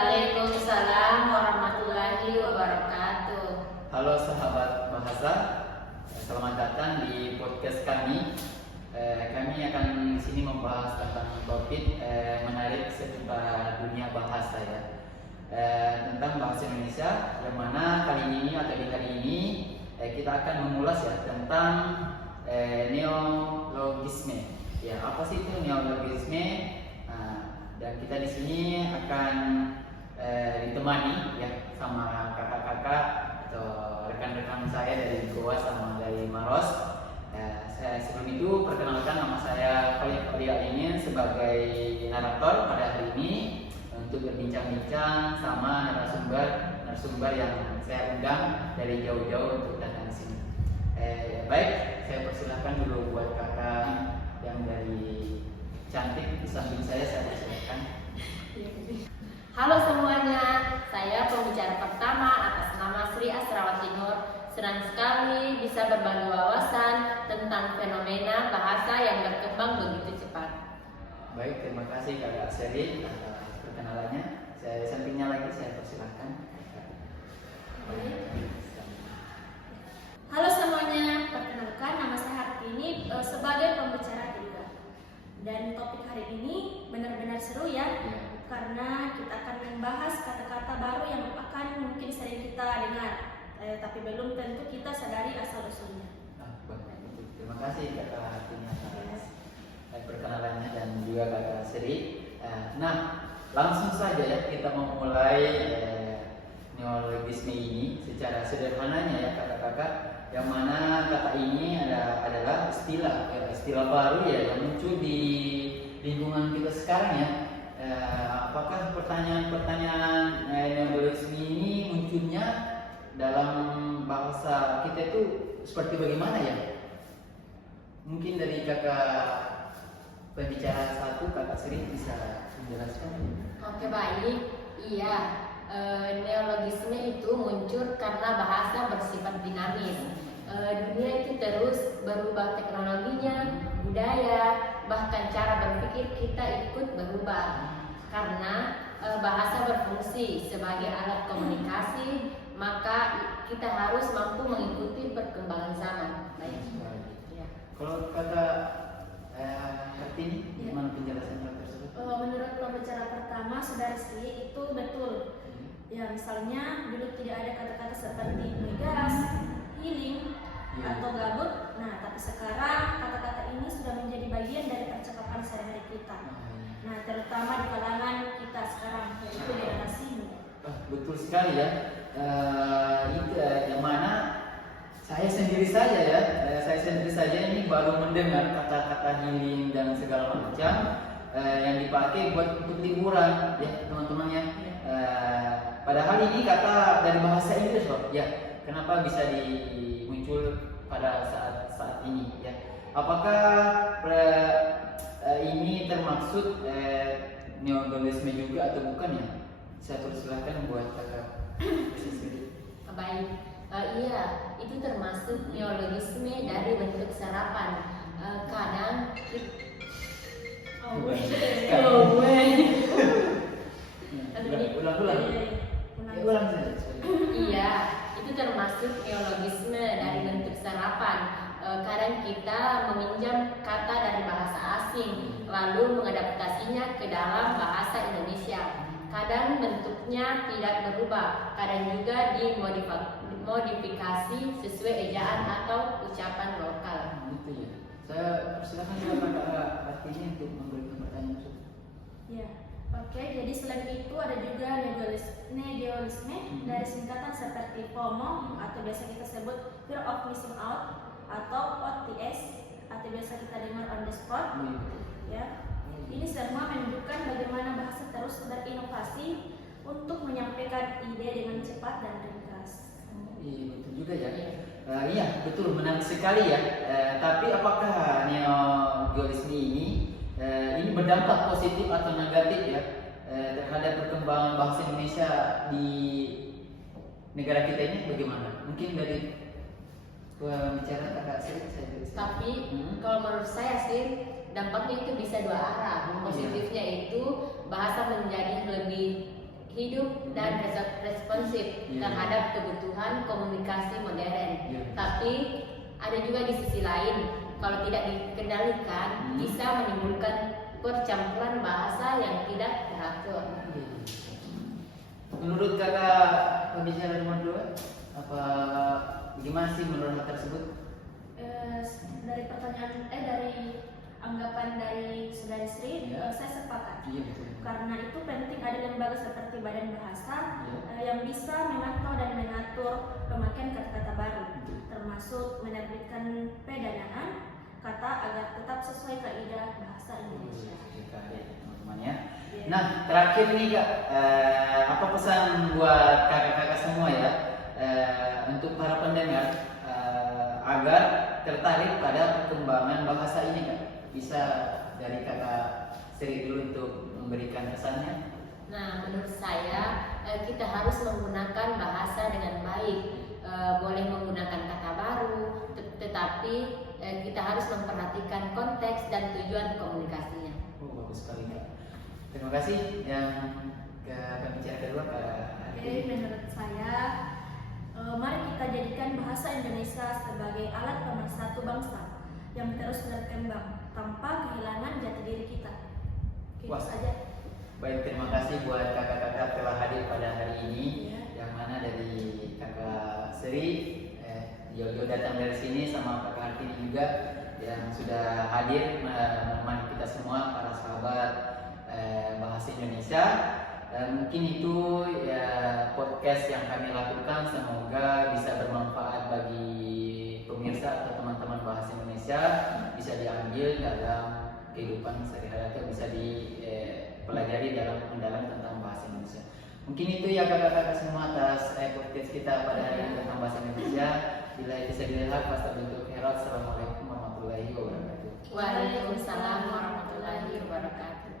Waalaikumsalam warahmatullahi wabarakatuh. Halo sahabat bahasa, selamat datang di podcast kami. Kami akan di sini membahas tentang topik menarik seputar dunia bahasa ya. Tentang bahasa Indonesia, yang mana kali ini atau di hari ini kita akan mengulas ya tentang neologisme. Ya, apa sih itu neologisme? Dan kita di sini akan ditemani ya sama kakak-kakak atau rekan-rekan saya dari Goa sama dari Maros. Sebelum itu perkenalkan, nama saya Falia ini sebagai narator pada hari ini untuk berbincang-bincang sama narasumber yang saya undang dari jauh-jauh untuk datang ke sini. Baik, saya persilahkan dulu buat kakak yang dari cantik di samping saya persilahkan. Halo semuanya, saya pembicara pertama atas nama Sri Asrawati Nur. Senang sekali bisa berbagi wawasan tentang fenomena bahasa yang berkembang begitu cepat. Baik, terima kasih Kakak Seri atas perkenalannya. Saya sampingnya lagi, saya persilahkan. Halo semuanya, perkenalkan nama saya Hartini sebagai pembicara kedua. Dan topik hari ini benar-benar seru ya, karena kita akan membahas kata-kata baru yang akan mungkin sering kita dengar, tapi belum tentu kita sadari asal-usulnya. Terima kasih Kakak Hartini atas perkenalannya dan juga Kakak Seri. Nah, langsung saja ya kita memulai neologisme ini secara sederhananya ya kakak-kakak, yang mana kata ini adalah istilah baru ya yang muncul di lingkungan kita sekarang ya. Apakah pertanyaan neologisme ini munculnya dalam bahasa kita itu seperti bagaimana ya? Mungkin dari kakak pembicara satu, Kakak Sri bisa menjelaskan. Oke, baik. Iya, neologisme itu muncul karena bahasa bersifat dinamis. Dunia itu terus berubah, teknologinya, budaya, bahkan cara berpikir kita ikut berubah. Karena bahasa berfungsi sebagai alat komunikasi, maka kita harus mampu mengikuti perkembangan zaman. Baik. Ya. Kalau kata Kartini, gimana penjelasan hal tersebut? Menurut pembicara pertama, Saudara Sri, itu betul. Ya, misalnya dulu tidak ada kata-kata seperti ngegas, healing, atau gabut. Nah, tapi sekarang kata-kata ini sudah menjadi bagian dari percakapan sehari-hari kita. Nah, terutama di kalangan kita sekarang, yaitu generasi muda. Betul sekali ya. Itu yang mana saya sendiri saja ini baru mendengar kata-kata healing dan segala macam yang dipakai buat untuk liburan ya teman-teman ya. Padahal ini kata dari bahasa Inggris loh ya. Kenapa bisa muncul pada saat ini ya? Apakah ini termaksud neologisme juga atau bukan ya? Saya persilahkan buat kakak. Baik, iya, itu termasuk neologisme dari bentuk serapan. Kadang ulang saja. Iya, itu termasuk neologisme dari bentuk serapan. Kadang kita meminjam kata dari bahasa asing, lalu mengadaptasinya ke dalam bahasa Indonesia. Kadang bentuknya tidak berubah, kadang juga dimodifikasi sesuai ejaan atau ucapan lokal. Gitu ya. Saya persilakan juga kakak Artini untuk memberikan pertanyaan. Ya, oke. Jadi selain itu ada juga neologisme dari singkatan seperti FOMO atau biasa kita sebut fear of missing out, atau OTS atau biasa kita dengar on the spot. Ya, ini semua menunjukkan bagaimana bahasa terus berinovasi untuk menyampaikan ide dengan cepat dan ringkas. Iya betul juga ya. Iya betul, menarik sekali ya. Tapi apakah neologisme ini berdampak positif atau negatif ya terhadap perkembangan bahasa Indonesia di negara kita ini bagaimana? Mungkin dari pembicara kakak Sri saya. Tapi kalau menurut saya sih dampaknya itu bisa dua arah. Positifnya itu bahasa menjadi lebih hidup dan responsif Iya. terhadap kebutuhan komunikasi modern. Iya. Tapi ada juga di sisi lain, kalau tidak dikendalikan bisa menimbulkan percampuran bahasa yang tidak teratur. Menurut kakak pembicara nomor 2, apa gimana sih menurut hal tersebut? Dari pertanyaan dari anggapan dari saudari Sri, Ya. saya sepakat. Iya betul. Karena itu penting ada lembaga seperti Badan Bahasa Ya. yang bisa memantau dan mengatur pemakaian kata-kata baru, Betul. termasuk menerbitkan pendanaan kata agar tetap sesuai kaidah bahasa Indonesia. Baik, teman-teman ya. Ya. Nah, terakhir nih Kak, apa pesan buat kakak-kakak semua ya, untuk para pendengar agar tertarik pada perkembangan bahasa ini Kak? Bisa dari kakak Sri dulu untuk memberikan pesannya. Nah, menurut saya kita harus menggunakan bahasa dengan baik. Boleh menggunakan kata baru, tetapi kita harus memperhatikan konteks dan tujuan komunikasinya. Oh, bagus sekali Kak. Terima kasih. Yang ke pembicara kedua Kak. Jadi menurut saya, mari kita jadikan bahasa Indonesia sebagai alat pemersatu bangsa yang terus berkembang tanpa kehilangan jati diri kita. Itu Wah. saja. Baik, terima kasih buat kakak-kakak telah hadir pada hari ini. Ya. Yang mana dari kakak Sri, Jojo datang dari sini sama kakak Hartini juga yang sudah hadir menemani kita semua para sahabat bahasa Indonesia. Dan mungkin itu ya podcast yang kami lakukan, semoga bisa bermanfaat bagi pemirsa atau teman-teman bahasa Indonesia, bisa diambil dalam kehidupan sehari-hari atau bisa dipelajari dalam mendalam tentang bahasa Indonesia. Mungkin itu ya kakak-kakak semua atas podcast kita pada hari ini tentang bahasa Indonesia. Bila itu saya pasti bentuk herat. Assalamualaikum warahmatullahi wabarakatuh. Waalaikumsalam warahmatullahi wabarakatuh.